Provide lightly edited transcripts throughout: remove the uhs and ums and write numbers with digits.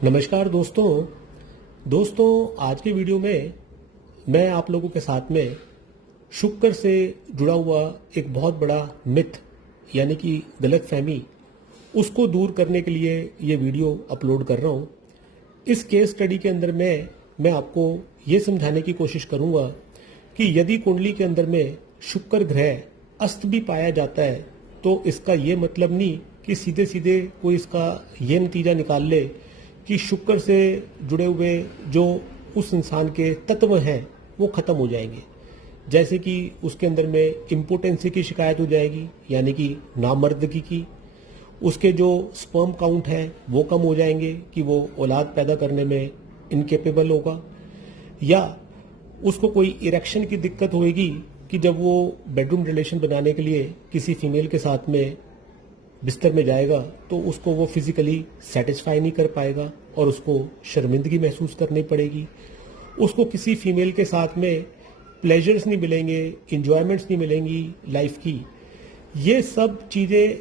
नमस्कार दोस्तों आज के वीडियो में मैं आप लोगों के साथ में शुक्र से जुड़ा हुआ एक बहुत बड़ा मिथ यानी कि गलतफहमी उसको दूर करने के लिए ये वीडियो अपलोड कर रहा हूँ। इस केस स्टडी के अंदर मैं आपको ये समझाने की कोशिश करूँगा कि यदि कुंडली के अंदर में शुक्र ग्रह अस्त भी पाया जाता है तो इसका ये मतलब नहीं कि सीधे सीधे कोई इसका ये नतीजा निकाल ले कि शुक्र से जुड़े हुए जो उस इंसान के तत्व हैं वो खत्म हो जाएंगे। जैसे कि उसके अंदर में इम्पोटेंसी की शिकायत हो जाएगी यानी कि नामर्दगी की, उसके जो स्पर्म काउंट है वो कम हो जाएंगे कि वो औलाद पैदा करने में इनकेपेबल होगा, या उसको कोई इरेक्शन की दिक्कत होएगी कि जब वो बेडरूम रिलेशन बनाने के लिए किसी फीमेल के साथ में बिस्तर में जाएगा तो उसको वो फिजिकली सेटिस्फाई नहीं कर पाएगा और उसको शर्मिंदगी महसूस करनी पड़ेगी। उसको किसी फीमेल के साथ में प्लेजर्स नहीं मिलेंगे, इंजॉयमेंट्स नहीं मिलेंगी लाइफ की। ये सब चीज़ें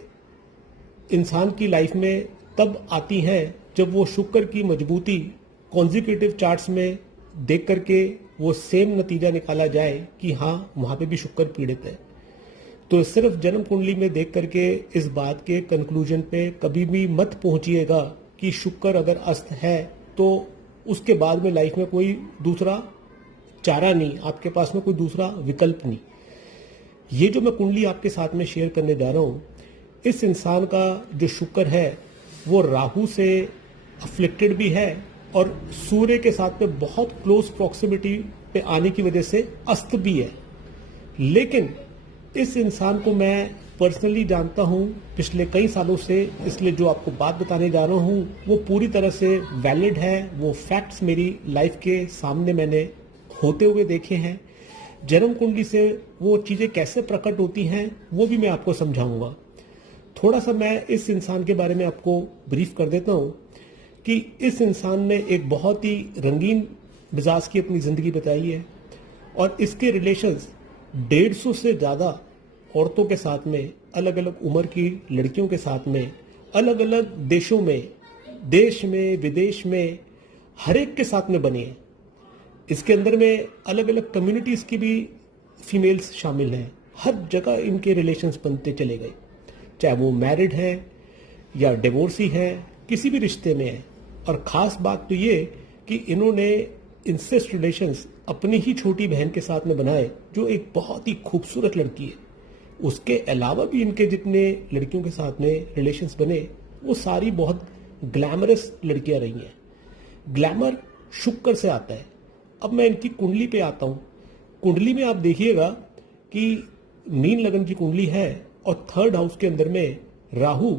इंसान की लाइफ में तब आती हैं जब वो शुक्र की मजबूती कॉन्जिक्यूटिव चार्ट्स में देख करके वो सेम नतीजा निकाला जाए कि हाँ वहाँ पे भी शुक्र पीड़ित है। तो सिर्फ जन्म कुंडली में देख करके इस बात के कंक्लूजन पे कभी भी मत पहुंचिएगा कि शुक्र अगर अस्त है तो उसके बाद में लाइफ में कोई दूसरा चारा नहीं, आपके पास में कोई दूसरा विकल्प नहीं। ये जो मैं कुंडली आपके साथ में शेयर करने जा रहा हूँ, इस इंसान का जो शुक्र है वो राहु से अफ्लिक्टेड भी है और सूर्य के साथ में बहुत क्लोज प्रॉक्सिमिटी पे आने की वजह से अस्त भी है। लेकिन इस इंसान को मैं पर्सनली जानता हूं पिछले कई सालों से, इसलिए जो आपको बात बताने जा रहा हूं वो पूरी तरह से वैलिड है। वो फैक्ट्स मेरी लाइफ के सामने मैंने होते हुए देखे हैं। जन्म कुंडली से वो चीज़ें कैसे प्रकट होती हैं वो भी मैं आपको समझाऊंगा। थोड़ा सा मैं इस इंसान के बारे में आपको ब्रीफ कर देता हूं कि इस इंसान ने एक बहुत ही रंगीन मिजाज की अपनी ज़िंदगी बताई है और इसके रिलेशंस 150 से ज़्यादा औरतों के साथ में, अलग अलग उम्र की लड़कियों के साथ में, अलग अलग देशों में, देश में विदेश में, हर एक के साथ में बने हैं। इसके अंदर में अलग अलग कम्युनिटीज़ की भी फीमेल्स शामिल हैं। हर जगह इनके रिलेशंस बनते चले गए, चाहे वो मैरिड है या डिवोर्सी है, किसी भी रिश्ते में है। और ख़ास बात तो ये कि इन्होंने इंसेस्ट रिलेशंस अपनी ही छोटी बहन के साथ में बनाए जो एक बहुत ही खूबसूरत लड़की है। उसके अलावा भी इनके जितने लड़कियों के साथ में रिलेशंस बने वो सारी बहुत ग्लैमरस लड़कियां रही हैं। ग्लैमर शुक्र से आता है। अब मैं इनकी कुंडली पे आता हूँ। कुंडली में आप देखिएगा कि मीन लगन की कुंडली है और थर्ड हाउस के अंदर में राहु,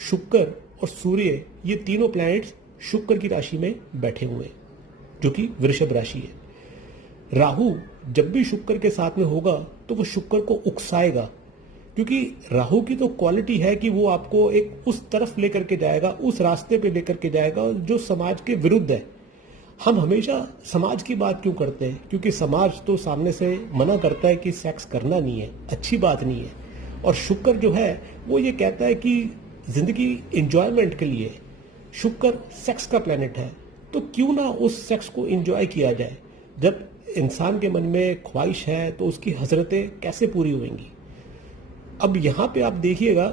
शुक्र और सूर्य, ये तीनों प्लैनेट्स शुक्र की राशि में बैठे हुए हैं जो कि वृषभ राशि है। राहु जब भी शुक्र के साथ में होगा तो वो शुक्र को उकसाएगा, क्योंकि राहु की तो क्वालिटी है कि वो आपको एक उस तरफ लेकर के जाएगा, उस रास्ते पे लेकर के जाएगा जो समाज के विरुद्ध है। हम हमेशा समाज की बात क्यों करते हैं? क्योंकि समाज तो सामने से मना करता है कि सेक्स करना नहीं है, अच्छी बात नहीं है। और शुक्र जो है वो ये कहता है कि जिंदगी एंजॉयमेंट के लिए। शुक्र सेक्स का प्लैनेट है, तो क्यों ना उस सेक्स को एंजॉय किया जाए। जब इंसान के मन में ख्वाहिश है तो उसकी हजरतें कैसे पूरी होंगी। अब यहाँ पे आप देखिएगा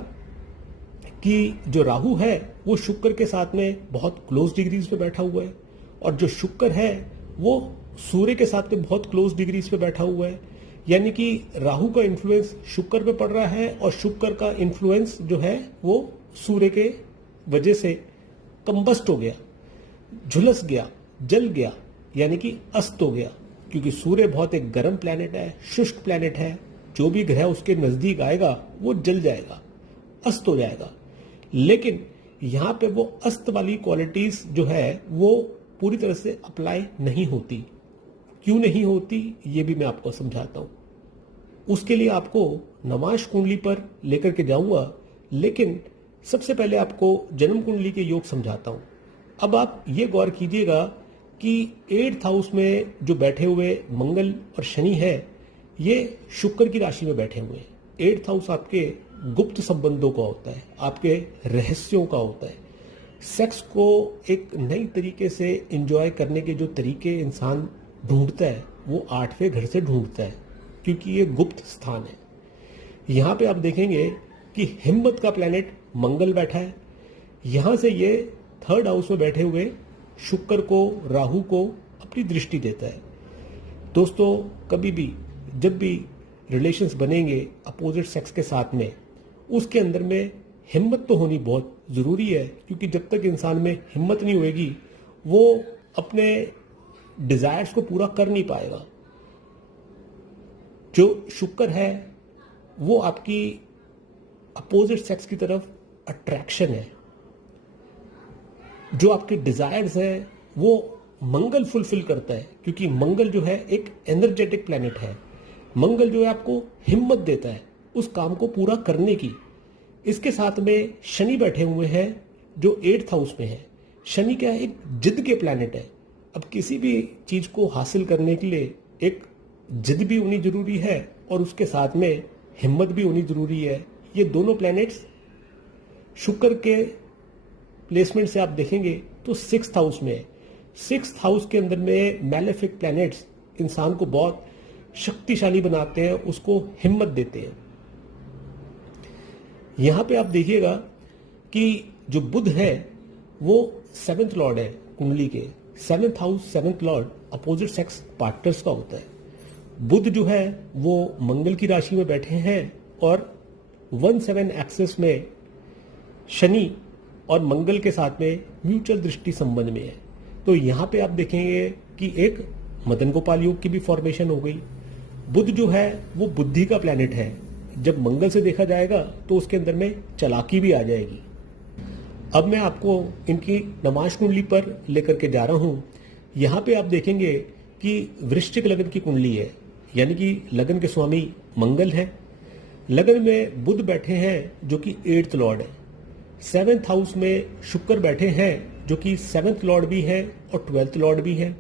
कि जो राहु है वो शुक्र के साथ में बहुत क्लोज डिग्रीज पे बैठा हुआ है और जो शुक्र है वो सूर्य के साथ में बहुत क्लोज डिग्रीज पे बैठा हुआ है। यानी कि राहु का इन्फ्लुएंस शुक्र पे पड़ रहा है और शुक्र का इन्फ्लुएंस जो है वो सूर्य के वजह से कंबस्ट हो गया, झुलस गया, जल गया, यानी कि अस्त हो गया। क्योंकि सूर्य बहुत एक गर्म प्लैनेट है, शुष्क प्लैनेट है। जो भी ग्रह उसके नजदीक आएगा वो जल जाएगा, अस्त हो जाएगा। लेकिन यहाँ पे वो अस्त वाली क्वालिटीज जो है वो पूरी तरह से अप्लाई नहीं होती। क्यों नहीं होती ये भी मैं आपको समझाता हूँ। उसके लिए आपको नवाश कुंडली पर लेकर के जाऊंगा, लेकिन सबसे पहले आपको जन्म कुंडली के योग समझाता हूँ। अब आप ये गौर कीजिएगा कि 8th हाउस में जो बैठे हुए मंगल और शनि है ये शुक्र की राशि में बैठे हुए हैं। 8th हाउस आपके गुप्त संबंधों का होता है, आपके रहस्यों का होता है। सेक्स को एक नई तरीके से एंजॉय करने के जो तरीके इंसान ढूंढता है वो 8वें घर से ढूंढता है, क्योंकि ये गुप्त स्थान है। यहाँ पे आप देखेंगे कि हिम्मत का प्लैनेट मंगल बैठा है। यहाँ से ये 3rd हाउस में बैठे हुए शुक्र को, राहु को अपनी दृष्टि देता है। दोस्तों, कभी भी जब भी रिलेशंस बनेंगे अपोजिट सेक्स के साथ में, उसके अंदर में हिम्मत तो होनी बहुत ज़रूरी है, क्योंकि जब तक इंसान में हिम्मत नहीं होएगी वो अपने डिज़ायर्स को पूरा कर नहीं पाएगा। जो शुक्र है वो आपकी अपोजिट सेक्स की तरफ अट्रैक्शन है। जो आपके डिज़ायर्स हैं वो मंगल फुलफिल करता है, क्योंकि मंगल जो है एक एनर्जेटिक प्लैनेट है। मंगल जो है आपको हिम्मत देता है उस काम को पूरा करने की। इसके साथ में शनि बैठे हुए हैं जो 8th हाउस में है। शनि क्या है, एक जिद के प्लैनेट है। अब किसी भी चीज को हासिल करने के लिए एक जिद भी होनी जरूरी है और उसके साथ में हिम्मत भी होनी जरूरी है। ये दोनों प्लैनेट्स शुक्र के प्लेसमेंट से आप देखेंगे तो 6th हाउस में है। 6th हाउस के अंदर में मैलेफिक प्लैनेट्स इंसान को बहुत शक्तिशाली बनाते हैं, उसको हिम्मत देते हैं। यहां पे आप देखिएगा कि जो बुध है वो 7th लॉर्ड है कुंडली के। 7th house 7th Lord opposite sex partners का होता है। बुध जो है वो मंगल की राशि में बैठे हैं और 1-7 एक्सेस में शनि और मंगल के साथ में म्यूचुअल दृष्टि संबंध में है। तो यहां पे आप देखेंगे कि एक मदन गोपाल योग की भी फॉर्मेशन हो गई। बुध जो है वो बुद्धि का प्लैनेट है। जब मंगल से देखा जाएगा तो उसके अंदर में चालाकी भी आ जाएगी। अब मैं आपको इनकी नमाज कुंडली पर लेकर के जा रहा हूं। यहां पे आप देखेंगे कि वृश्चिक लगन की कुंडली है, यानी कि लगन के स्वामी मंगल है। लगन में बुध बैठे हैं जो कि 8th लॉर्ड है। 7th हाउस में शुक्र बैठे हैं जो कि 7th लॉर्ड भी है और 12th लॉर्ड भी है।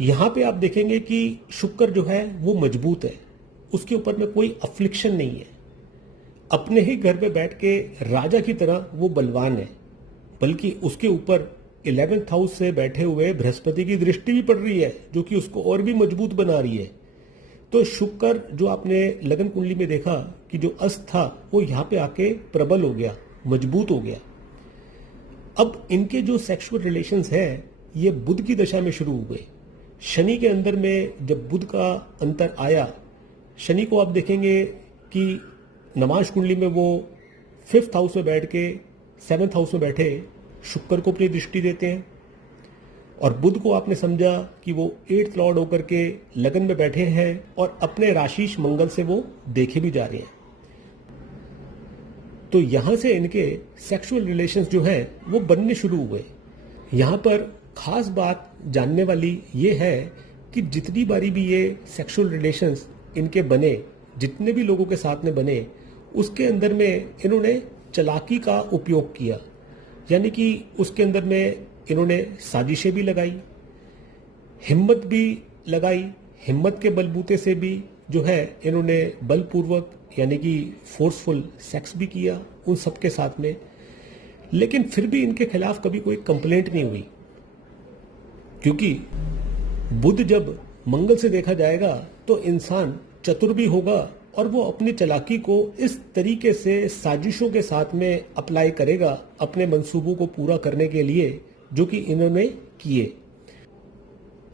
यहां पे आप देखेंगे कि शुक्र जो है वो मजबूत है, उसके ऊपर में कोई अफ्लिक्शन नहीं है। अपने ही घर पे बैठ के राजा की तरह वो बलवान है, बल्कि उसके ऊपर 11th हाउस से बैठे हुए बृहस्पति की दृष्टि भी पड़ रही है जो कि उसको और भी मजबूत बना रही है। तो शुक्र जो आपने लगन कुंडली में देखा कि जो अस्त था वो यहाँ पे आके प्रबल हो गया, मजबूत हो गया। अब इनके जो सेक्सुअल रिलेशंस हैं ये बुध की दशा में शुरू हुए। शनि के अंदर में जब बुध का अंतर आया, शनि को आप देखेंगे कि नमाज कुंडली में वो 5th हाउस में बैठ के 7th हाउस में बैठे शुक्र को अपनी दृष्टि देते हैं, और बुध को आपने समझा कि वो 8th लॉर्ड होकर के लगन में बैठे हैं और अपने राशिश मंगल से वो देखे भी जा रहे हैं। तो यहां से इनके सेक्सुअल रिलेशंस जो हैं वो बनने शुरू हुए। यहां पर खास बात जानने वाली ये है कि जितनी बारी भी ये सेक्सुअल रिलेशंस इनके बने, जितने भी लोगों के साथ में बने, उसके अंदर में इन्होंने चालाकी का उपयोग किया, यानी कि उसके अंदर में इन्होंने साजिशें भी लगाई, हिम्मत भी लगाई। हिम्मत के बलबूते से भी जो है इन्होंने बलपूर्वक यानी कि फोर्सफुल सेक्स भी किया उन सबके साथ में। लेकिन फिर भी इनके खिलाफ कभी कोई कंप्लेंट नहीं हुई, क्योंकि बुध जब मंगल से देखा जाएगा तो इंसान चतुर भी होगा और वो अपनी चालाकी को इस तरीके से साजिशों के साथ में अप्लाई करेगा अपने मंसूबों को पूरा करने के लिए जो कि इन्होंने किए।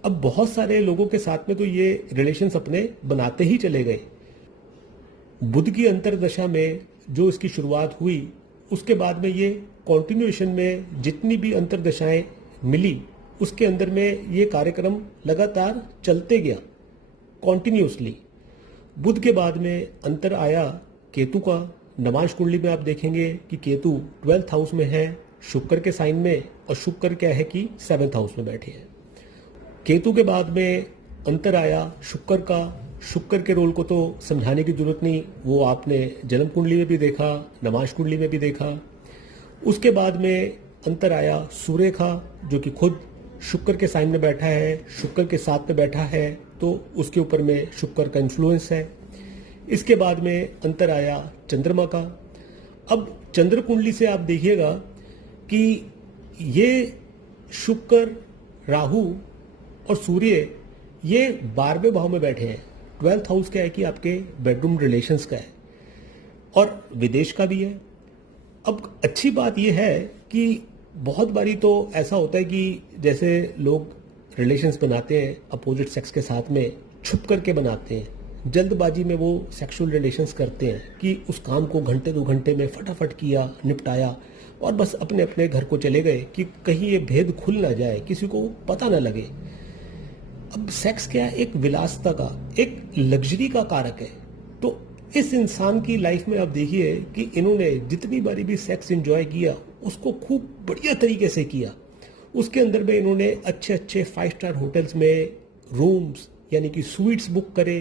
अब बहुत सारे लोगों के साथ में तो ये रिलेशंस अपने बनाते ही चले गए। बुध की अंतरदशा में जो इसकी शुरुआत हुई, उसके बाद में ये कॉन्टिन्यूएशन में जितनी भी अंतरदशाएं मिली उसके अंदर में ये कार्यक्रम लगातार चलते गया कॉन्टिन्यूसली। बुध के बाद में अंतर आया केतु का। नमाज कुंडली में आप देखेंगे कि केतु 12th हाउस में है शुक्र के साइन में, और शुक्र क्या है कि 7th हाउस में बैठे हैं। केतु के बाद में अंतर आया शुक्र का। शुक्र के रोल को तो समझाने की जरूरत नहीं, वो आपने जन्म कुंडली में भी देखा, नमाज कुंडली में भी देखा। उसके बाद में अंतर आया सूर्य का, जो कि खुद शुक्र के साइन में बैठा है, शुक्र के साथ में बैठा है, तो उसके ऊपर में शुक्र का इन्फ्लुएंस है। इसके बाद में अंतर आया चंद्रमा का। अब चंद्र कुंडली से आप देखिएगा कि ये शुक्र, राहु और सूर्य ये 12वें भाव में बैठे हैं। 12th हाउस क्या है कि आपके बेडरूम रिलेशंस का है और विदेश का भी है। अब अच्छी बात यह है कि बहुत बारी तो ऐसा होता है कि जैसे लोग रिलेशंस बनाते हैं अपोजिट सेक्स के साथ में, छुप करके बनाते हैं, जल्दबाजी में वो सेक्सुअल रिलेशंस करते हैं कि उस काम को घंटे 2 घंटे में फटाफट किया, निपटाया और बस अपने अपने घर को चले गए कि कहीं ये भेद खुल ना जाए, किसी को पता ना लगे। अब सेक्स क्या है? एक विलासिता का, एक लग्जरी का कारक है। तो इस इंसान की लाइफ में आप देखिए कि इन्होंने जितनी बारी भी सेक्स एंजॉय किया उसको खूब बढ़िया तरीके से किया। उसके अंदर में इन्होंने अच्छे अच्छे 5 स्टार होटल्स में रूम्स यानी कि स्वीट्स बुक करे,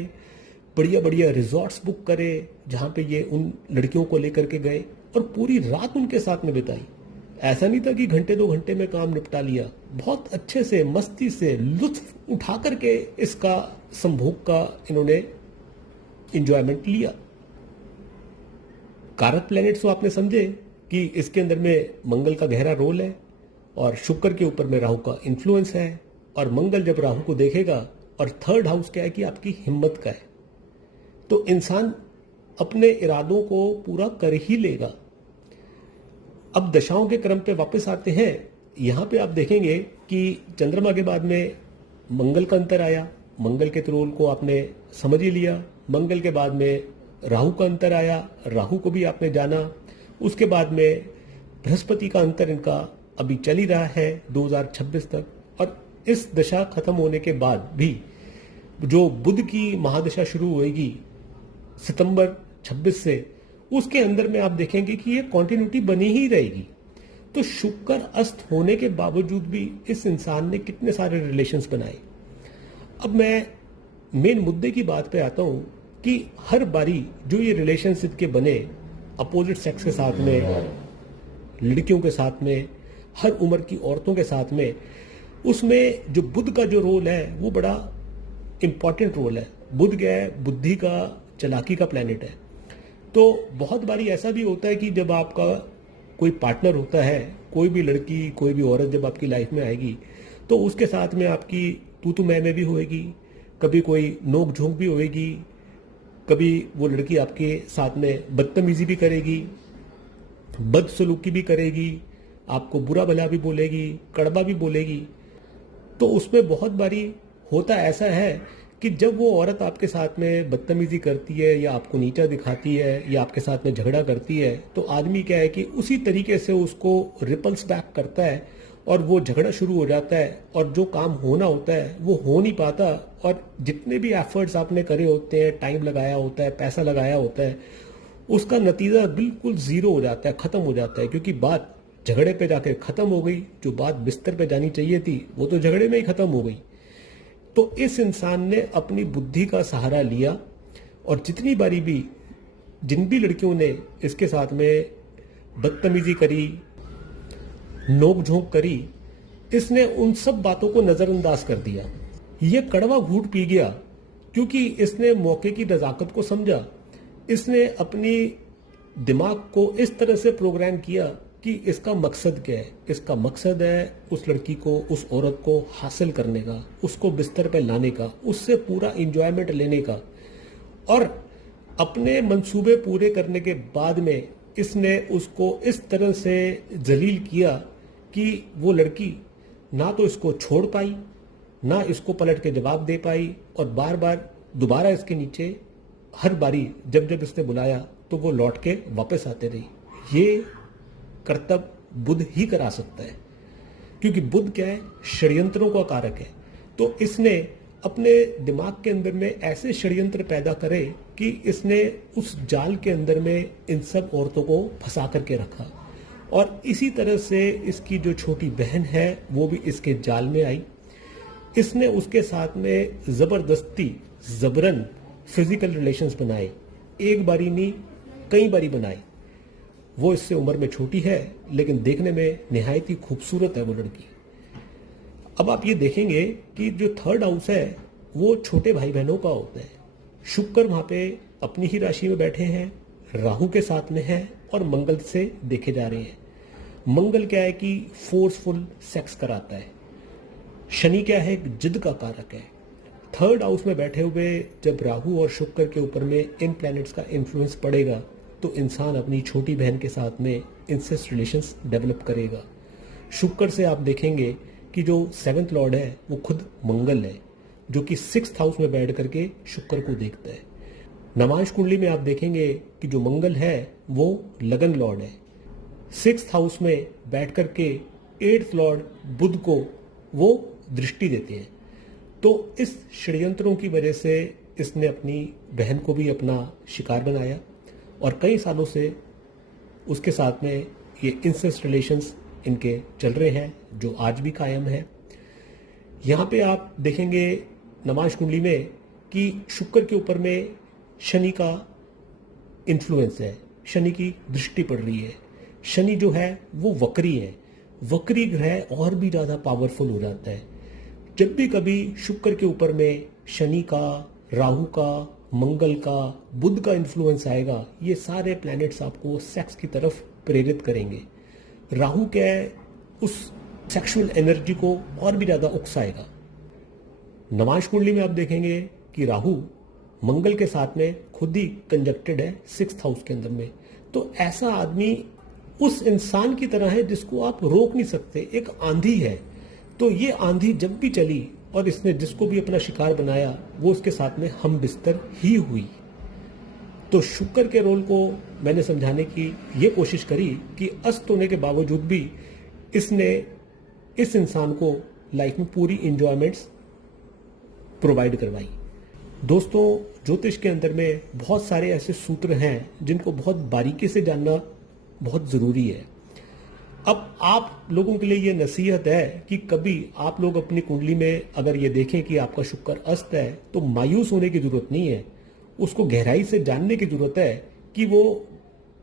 बढ़िया बढ़िया रिजॉर्ट्स बुक करे जहाँ पे ये उन लड़कियों को लेकर के गए और पूरी रात उनके साथ में बिताई। ऐसा नहीं था कि घंटे 2 घंटे में काम निपटा लिया, बहुत अच्छे से मस्ती से लुत्फ उठा करके इसका संभोग का इन्होंने इंजॉयमेंट लिया। कारक प्लैनेट्स तो आपने समझे कि इसके अंदर में मंगल का गहरा रोल है और शुक्र के ऊपर में राहु का इन्फ्लुएंस है और मंगल जब राहु को देखेगा और 3rd हाउस क्या है कि आपकी हिम्मत का है, तो इंसान अपने इरादों को पूरा कर ही लेगा। अब दशाओं के क्रम पे वापस आते हैं। यहां पे आप देखेंगे कि चंद्रमा के बाद में मंगल का अंतर आया, मंगल के रोल को आपने समझ ही लिया। मंगल के बाद में राहु का अंतर आया, राहु को भी आपने जाना। उसके बाद में बृहस्पति का अंतर इनका अभी चल ही रहा है 2026 तक। और इस दशा खत्म होने के बाद भी जो बुध की महादशा शुरू होगी सितंबर 26 से, उसके अंदर में आप देखेंगे कि ये कॉन्टिन्यूटी बनी ही रहेगी। तो शुक्र अस्त होने के बावजूद भी इस इंसान ने कितने सारे रिलेशंस बनाए। अब मैं मेन मुद्दे की बात पे आता हूं कि हर बारी जो ये रिलेशनशिप के बने अपोजिट सेक्स के साथ में, लड़कियों के साथ में, हर उम्र की औरतों के साथ में, उसमें जो बुध का जो रोल है वो बड़ा इंपॉर्टेंट रोल है। बुध क्या है? बुद्धि का, चालाकी का प्लैनेट है। तो बहुत बारी ऐसा भी होता है कि जब आपका कोई पार्टनर होता है, कोई भी लड़की, कोई भी औरत जब आपकी लाइफ में आएगी तो उसके साथ में आपकी तू मैं भी होएगी, कभी कोई नोक झोंक भी होएगी, कभी वो लड़की आपके साथ में बदतमीजी भी करेगी, बदसलूकी भी करेगी, आपको बुरा भला भी बोलेगी, कड़वा भी बोलेगी। तो उसमें बहुत बारी होता ऐसा है कि जब वो औरत आपके साथ में बदतमीजी करती है या आपको नीचा दिखाती है या आपके साथ में झगड़ा करती है, तो आदमी क्या है कि उसी तरीके से उसको रिपल्स बैक करता है और वो झगड़ा शुरू हो जाता है और जो काम होना होता है वो हो नहीं पाता। और जितने भी एफर्ट्स आपने करे होते हैं, टाइम लगाया होता है, पैसा लगाया होता है, उसका नतीजा बिल्कुल जीरो हो जाता है, खत्म हो जाता है, क्योंकि बात झगड़े पे जाके खत्म हो गई। जो बात बिस्तर पे जानी चाहिए थी वो तो झगड़े में ही खत्म हो गई। तो इस इंसान ने अपनी बुद्धि का सहारा लिया और जितनी बारी भी जिन भी लड़कियों ने इसके साथ में बदतमीजी करी, नोक झोंक करी, इसने उन सब बातों को नजरअंदाज कर दिया। ये कड़वा घूंट पी गया क्योंकि इसने मौके की नजाकत को समझा। इसने अपनी दिमाग को इस तरह से प्रोग्राम किया कि इसका मकसद क्या है। इसका मकसद है उस लड़की को, उस औरत को हासिल करने का, उसको बिस्तर पे लाने का, उससे पूरा इंजॉयमेंट लेने का। और अपने मंसूबे पूरे करने के बाद में इसने उसको इस तरह से जलील किया कि वो लड़की ना तो इसको छोड़ पाई, ना इसको पलट के जवाब दे पाई और बार बार दोबारा इसके नीचे हर बारी जब जब इसने बुलाया तो वो लौट के वापस आते रही। ये कर्तव्य बुध ही करा सकता है, क्योंकि बुध क्या है? षड्यंत्रों का कारक है। तो इसने अपने दिमाग के अंदर में ऐसे षड्यंत्र पैदा करे कि इसने उस जाल के अंदर में इन सब औरतों को फंसा करके रखा। और इसी तरह से इसकी जो छोटी बहन है वो भी इसके जाल में आई। इसने उसके साथ में जबरदस्ती, जबरन फिजिकल रिलेशंस बनाए। एक बारी नहीं, कई बारी बनाए। वो इससे उम्र में छोटी है लेकिन देखने में निहायत ही खूबसूरत है वो लड़की। अब आप ये देखेंगे कि जो 3rd हाउस है वो छोटे भाई बहनों का होता है। शुक्र वहां पे अपनी ही राशि में बैठे हैं, राहु के साथ में है और मंगल से देखे जा रहे हैं। मंगल क्या है कि फोर्सफुल सेक्स कराता है। शनि क्या है, एक जिद का कारक है। थर्ड हाउस में बैठे हुए जब राहु और शुक्र के ऊपर में इन प्लैनेट्स का इन्फ्लुएंस पड़ेगा तो इंसान अपनी छोटी बहन के साथ में इंसेस्ट रिलेशंस डेवलप करेगा। शुक्र से आप देखेंगे कि जो 7th लॉर्ड है वो खुद मंगल है, जो कि 6th हाउस में बैठ करके शुक्र को देखता है। नवांश कुंडली में आप देखेंगे कि जो मंगल है वो लगन लॉर्ड है। 6th हाउस में बैठ करके 8th लॉर्ड बुध को वो दृष्टि देते हैं। तो इस षड्यंत्रों की वजह से इसने अपनी बहन को भी अपना शिकार बनाया और कई सालों से उसके साथ में ये इंसेस्ट रिलेशंस इनके चल रहे हैं, जो आज भी कायम है। यहाँ पे आप देखेंगे नवांश कुंडली में कि शुक्र के ऊपर में शनि का इन्फ्लुएंस है, शनि की दृष्टि पड़ रही है। शनि जो है वो वक्री है। वक्री ग्रह और भी ज़्यादा पावरफुल हो जाता है। जब भी कभी शुक्र के ऊपर में शनि का, राहु का, मंगल का, बुध का इन्फ्लुएंस आएगा, ये सारे प्लैनेट्स आपको सेक्स की तरफ प्रेरित करेंगे। राहु क्या है, उस सेक्सुअल एनर्जी को और भी ज़्यादा उकसाएगा। नवांश कुंडली में आप देखेंगे कि राहु मंगल के साथ में खुद ही कंजक्टेड है 6th हाउस के अंदर में। तो ऐसा आदमी उस इंसान की तरह है जिसको आप रोक नहीं सकते, एक आंधी है। तो ये आंधी जब भी चली और इसने जिसको भी अपना शिकार बनाया वो उसके साथ में हम बिस्तर ही हुई। तो शुक्र के रोल को मैंने समझाने की ये कोशिश करी कि अस्त होने के बावजूद भी इसने इस इंसान को लाइफ में पूरी इंजॉयमेंट्स प्रोवाइड करवाई। दोस्तों, ज्योतिष के अंदर में बहुत सारे ऐसे सूत्र हैं जिनको बहुत बारीकी से जानना बहुत ज़रूरी है। अब आप लोगों के लिए ये नसीहत है कि कभी आप लोग अपनी कुंडली में अगर ये देखें कि आपका शुक्र अस्त है तो मायूस होने की ज़रूरत नहीं है। उसको गहराई से जानने की ज़रूरत है कि वो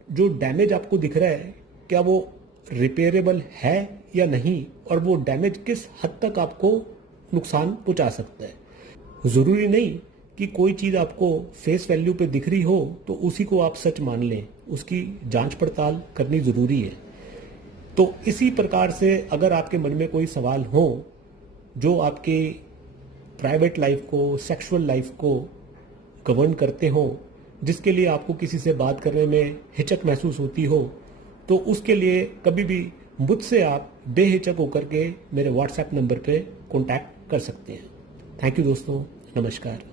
जो डैमेज आपको दिख रहा है क्या वो रिपेयरेबल है या नहीं, और वो डैमेज किस हद तक आपको नुकसान पहुंचा सकता है। ज़रूरी नहीं कि कोई चीज़ आपको फेस वैल्यू पे दिख रही हो तो उसी को आप सच मान लें, उसकी जांच पड़ताल करनी ज़रूरी है। तो इसी प्रकार से अगर आपके मन में कोई सवाल हो जो आपके प्राइवेट लाइफ को, सेक्सुअल लाइफ को गवर्न करते हो, जिसके लिए आपको किसी से बात करने में हिचक महसूस होती हो, तो उसके लिए कभी भी मुझसे आप बेहिचक होकर के मेरे व्हाट्सएप नंबर पे कांटेक्ट कर सकते हैं। थैंक यू दोस्तों, नमस्कार।